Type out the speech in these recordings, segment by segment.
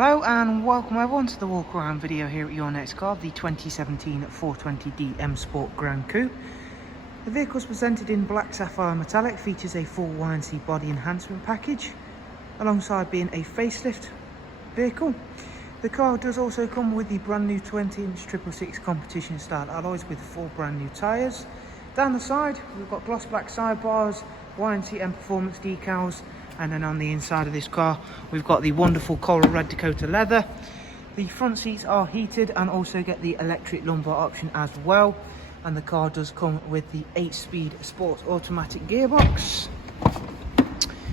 Hello and welcome everyone to the walk around video here at your next car, the 2017 420d M Sport Gran Coupe. The vehicle is presented in black sapphire metallic, features a full YNC body enhancement package alongside being a facelift vehicle. The car does also come with the brand new 20-inch 666 competition style alloys with 4 brand new tyres. Down the side we've got gloss black sidebars, YNC Mperformance decals, and then on the inside of this car we've got the wonderful coral red Dakota leather. The front seats are heated and also get the electric lumbar option as well, and the car does come with the 8-speed sports automatic gearbox.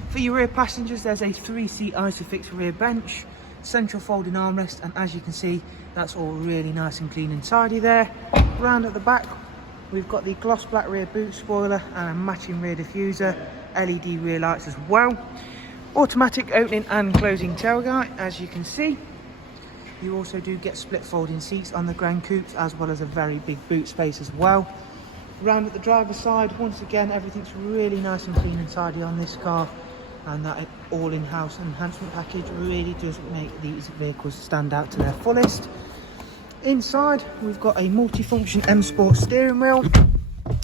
For your rear passengers, there's a 3-seat isofix rear bench, central folding armrest, and as you can see that's all really nice and clean and tidy there. Round at the back we've got the gloss black rear boot spoiler and a matching rear diffuser, LED rear lights as well. Automatic opening and closing tailgate, as you can see. You also do get split folding seats on the Gran Coupes, as well as a very big boot space as well. Round at the driver's side, once again everything's really nice and clean and tidy on this car, and that all in-house enhancement package really does make these vehicles stand out to their fullest. Inside we've got a multifunction M Sport steering wheel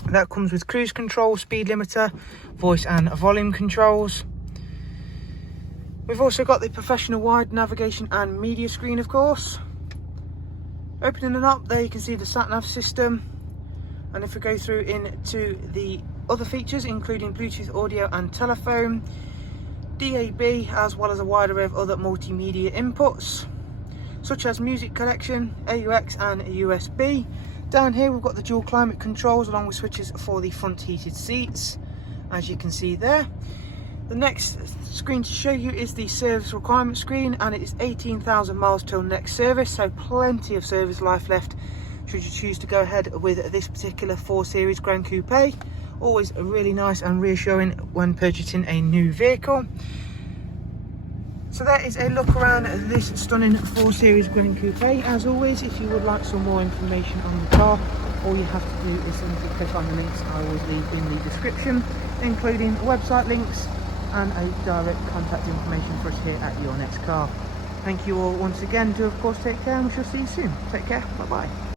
that comes with cruise control, speed limiter, voice and volume controls. We've also got the professional wide navigation and media screen, of course. Opening it up, there you can see the sat nav system, and if we go through into the other features, including Bluetooth audio and telephone, DAB, as well as a wide array of other multimedia inputs such as music collection, AUX and USB. Down here we've got the dual climate controls along with switches for the front heated seats, as you can see there. The next screen to show you is the service requirement screen, and it is 18,000 miles till next service, so plenty of service life left should you choose to go ahead with this particular 4 Series Gran Coupe. Always really nice and reassuring when purchasing a new vehicle. So that is a look around at this stunning 4 Series Gran Coupe. As always, if you would like some more information on the car, all you have to do is simply click on the links I always leave in the description, including website links and a direct contact information for us here at Your Next Car. Thank you all once again. Do of course take care, and we shall see you soon. Take care. Bye bye.